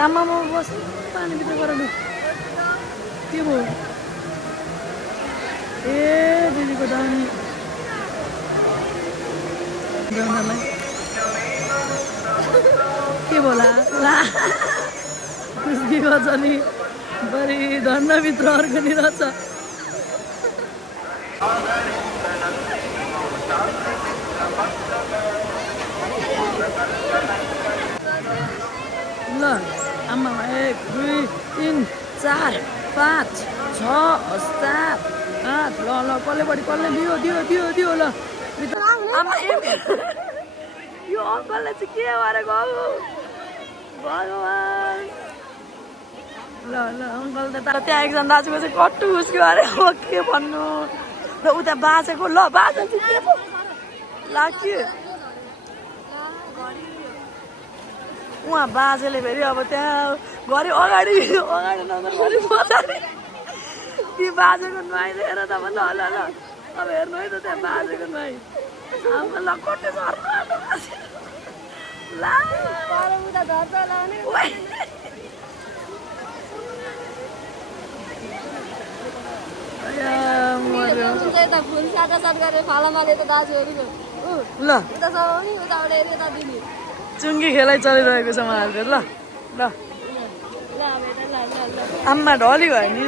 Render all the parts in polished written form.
आमामा बस पानीभित्र गएर लु के भयो ए दिदीको दामी के बोला ला खुसी गर्छ नि बरी धन्नभित्र अर्कनी रहेछ ल आमा 1 2 3 4 5 6 7 8 ल ल कसले बढी कसले दियो ल आमा यो अङ्कलले चाहिँ के गरेको भगवान ल अङ्कल त त्यहाँ एकजना दाजुको चाहिँ कट्टु उस्क्यो अरे हो के भन्नु र उता बाजेको ल बाजे चाहिँ के पो लाग्यो उहाँ बाजेले फेरि अब त्यहाँ घरि अगाडि नगरी पछाडि ती बाजेको नुहाइ लिएर त ल अब हेर्नु है त त्यहाँ बाजेको नुहाइ आमा ल कट्टे ला चुङ्गी खेलाइ चलिरहेको छ उहाँहरूको ल आम्मा ढली भयो नि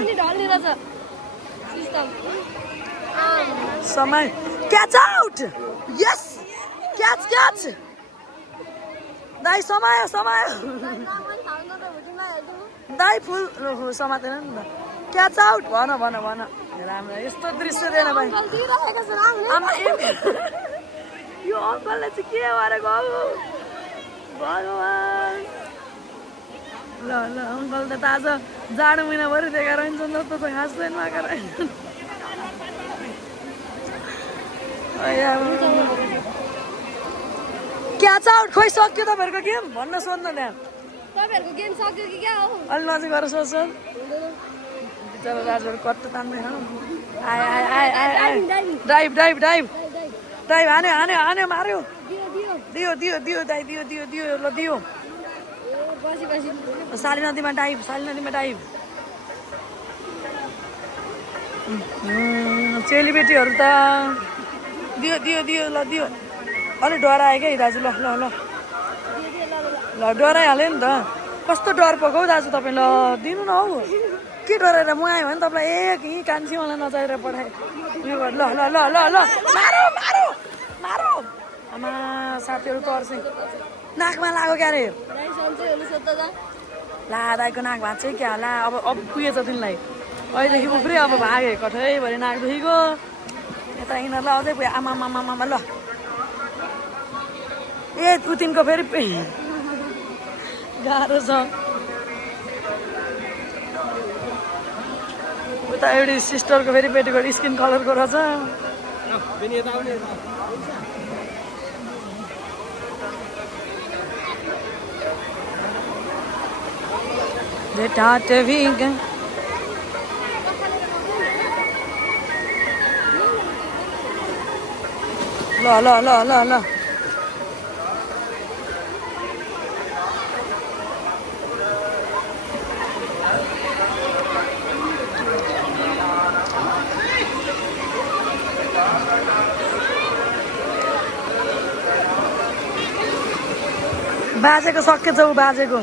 समय क्याच आउट यस क्याच दाइ समायो दाइ फुल समातेन नि त क्याच आउट भन राम्रो यस्तो दृश्य दिएन भाइ यो अङ्कलले चाहिँ के गरेको भगवान ल अङ्कल त आज जाडो महिनाभरि दिएका रहन्छन् जस्तो त हाँस्दैन मागेर क्याच आउट खोइ सक्यो तपाईँहरूको गेम भन्न सोध्न त्यहाँ तपाईहरुको गेम सक्यो कि क्या हो अलि नजिक गएर सोध्छ बिचरा दाजुहरू कट्ट तान्दैन ड्राइभ हान्यो मार्यो दियो दाइ दियो ल दियो साली नदीमा डाइभ चेलीबेटीहरू त दियो ल दियो अलि डरायो क्या दाजु ल डराइहाल्यो नि त कस्तो डर पो हौ दाजु तपाईँ ल दिनु न हौ के डराएर म आयो भने तपाईँलाई एक यहीँ कान्छीवाला नचाहेर पठाएँ उयो गर ल मारो आमा साथीहरू तर्से नाकमा लाग्यो क्या अरे ला दाइको नाक भाँच्छ क्या ला अब पुगेछ तिमीलाई अहिलेदेखि उफ्रै अब भागे कठैभरि नाक दुखीको यता यिनीहरूलाई अझै पुग्यो आमा ल ए तिनको फेरि गाह्रो छ उता एउटी सिस्टरको फेरि पेटीकोट स्किन कलरको रहेछ ल बाजेको सकेछ ऊ बाजेको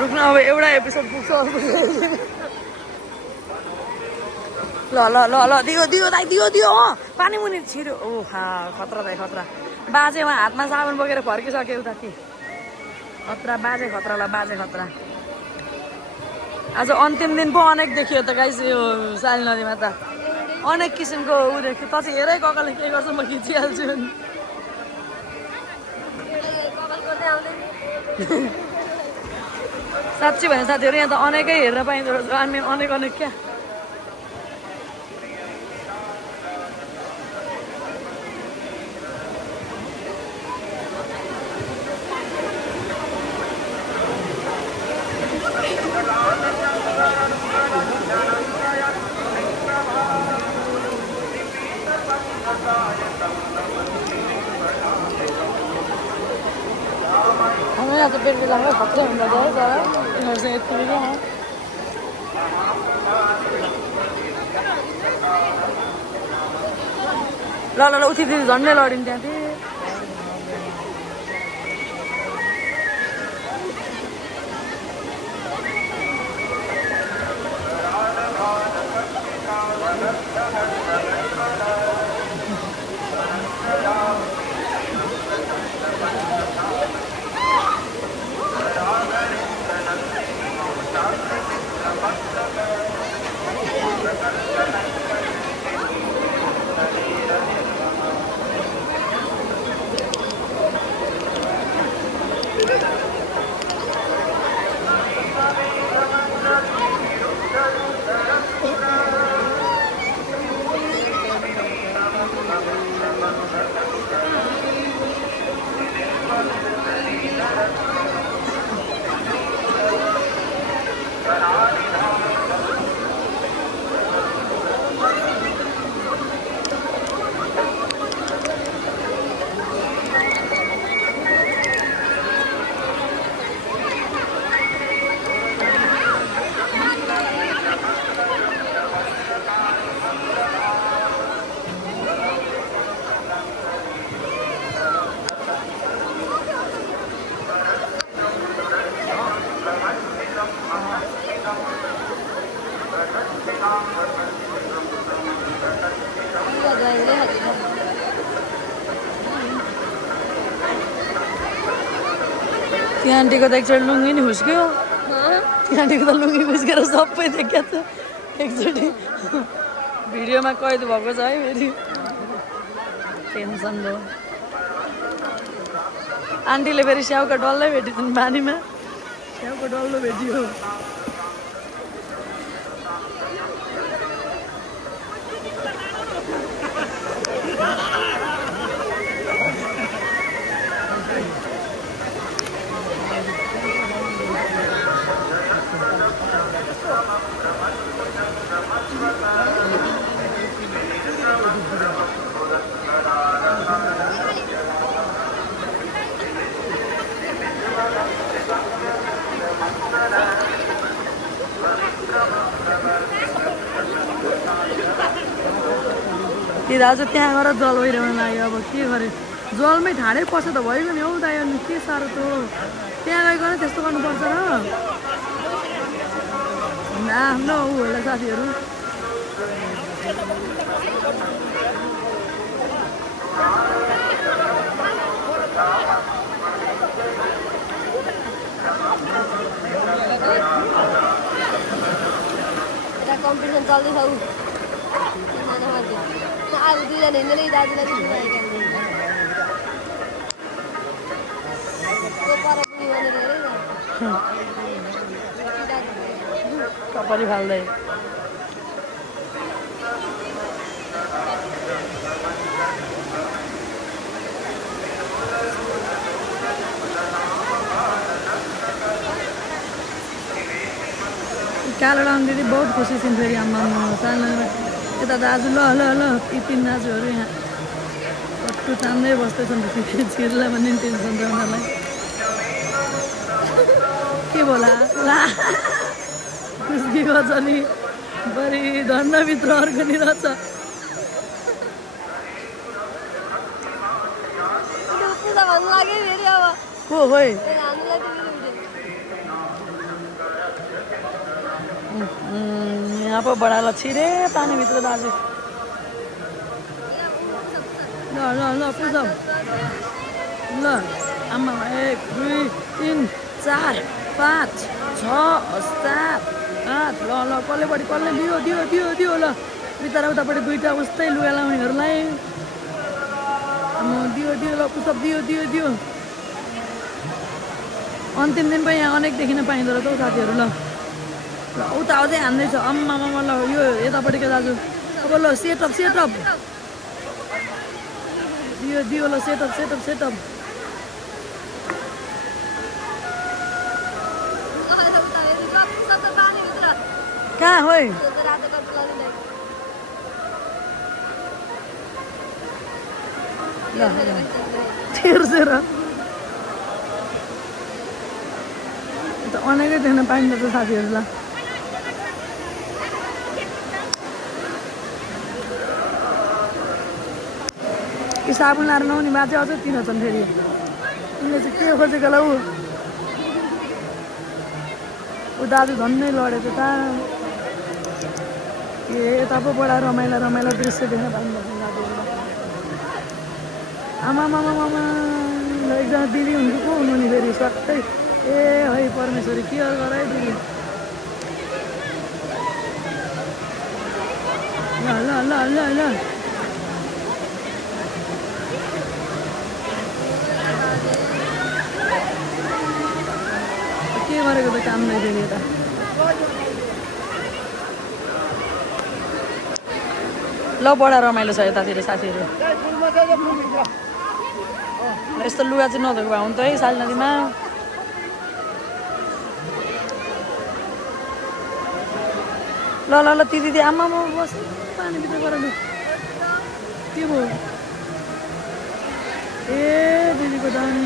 रुक्न अब एउटा एपिसोड पुग्छ ल दियो दाइ दियो पानी मुनि छिर्यो ओ हा खतरा दाइ खतरा बाजे उहाँ हातमा साबुन बोकेर फर्किसक्यो उता कि खतरा बाजे खतरा आज अन्तिम दिन पो अनेक देखियो त गाइस यो साली नदीमा त अनेक किसिमको ऊ देखियो त चाहिँ हेरै कपालले के गर्छ म खिचिहाल्छु साँच्ची भने साथीहरू यहाँ त अनेकै हेर्न पाइँदो रहेछ हामी अनेक क्या यहाँ चाहिँ बेला खत्रै हुँदो रहेछ तर यिनीहरूसँग यति क्या ल ल ल उति दिदी झन्डै लडिन् त्यहाँ थिएँ त्यो आन्टीको त एकचोटि लुङ्गी नि खुस्क्यो त्यो आन्टीको त लुङ्गी खुस्केर सबै देखिया छ एकचोटि भिडियोमा कैद भएको छ है फेरि टेन्सन भयो आन्टीले फेरि स्याउको डल्लै भेटिन्छन् पानीमा स्याउको डल्लो भेटियो त्यो दाजु त्यहाँ गएर जल ओइरहन लाग्यो अब के गरे जलमै ठाडै पर्छ त भइगयो नि हौ दाइ अनि के साह्रो त त्यहाँ गइकन त्यस्तो गर्नुपर्छ र आफ्नो ऊ होला साथीहरू कम्पिटिसन चल्दैछ ऊ आज दुईजना हिँड्दै दाजुलाई कपाली फाल्दै कालो राम दिदी बहुत खुसी छिन् फेरि आमा सानो यता दाजु ल ल ल यी तिन दाजुहरू यहाँ कट्टु तान्दै बस्दैछन् छिर्ला भन्ने टेन्सन छ उनीहरूलाई के बोला ला खुसी गर्छ नि बरी धन्नभित्र अर्को नि रहेछ भन्नु लाग्यो फेरि अब को होइ यहाँ पो बडा ल छिरे पानीभित्र दाजु ल ल ल पुजम ल आमा 1 2 3 4 5 6 7 8 ल ल कसले बढी कसले दियो दियो दियो दियो ल बिचरा उतापट्टि दुईटा उस्तै लुगा लाउनेहरूलाई दियो दियो ल पुसप दियो दियो दियो अन्तिम दिन पनि यहाँ अनेक देखिन पाइँदो रहेछ हौ साथीहरू ल ल उता अझै हान्दैछ अम्मामा ल यो यतापट्टिको दाजु अब ल सेटअप सेटअप दियो दियो ल सेटअप सेटअप सेटअप कहाँ होइ ल तेर्सेर अनेकै देख्न पाइँदो रहेछ साथीहरूलाई कि साबुन लाएर नहुने बाजे अझै तिन छन् फेरि उनले चाहिँ के खोजेको होला ऊ दाजु झन्नै लडेको त ए यता पो बडा रमाइला रमाइला दृश्य देख्न पाइँदो रहेछ दाजुहरूलाई आमा एकजना दिदी हुन्छ को हुनु नि फेरि स्वाटै ए है परमेश्वरी के गर है दिदी ल ल ल ल ल के गरेको त काम नै फेरि यता ल बडा रमाइलो छ यतातिर साथीहरू यस्तो लुगा चाहिँ नधोएको भए हुन्छ है साल नदीमा ल ल ल ती दिदी आमामा बस पानीभित्र गएर के भयो ए दिदीको दानी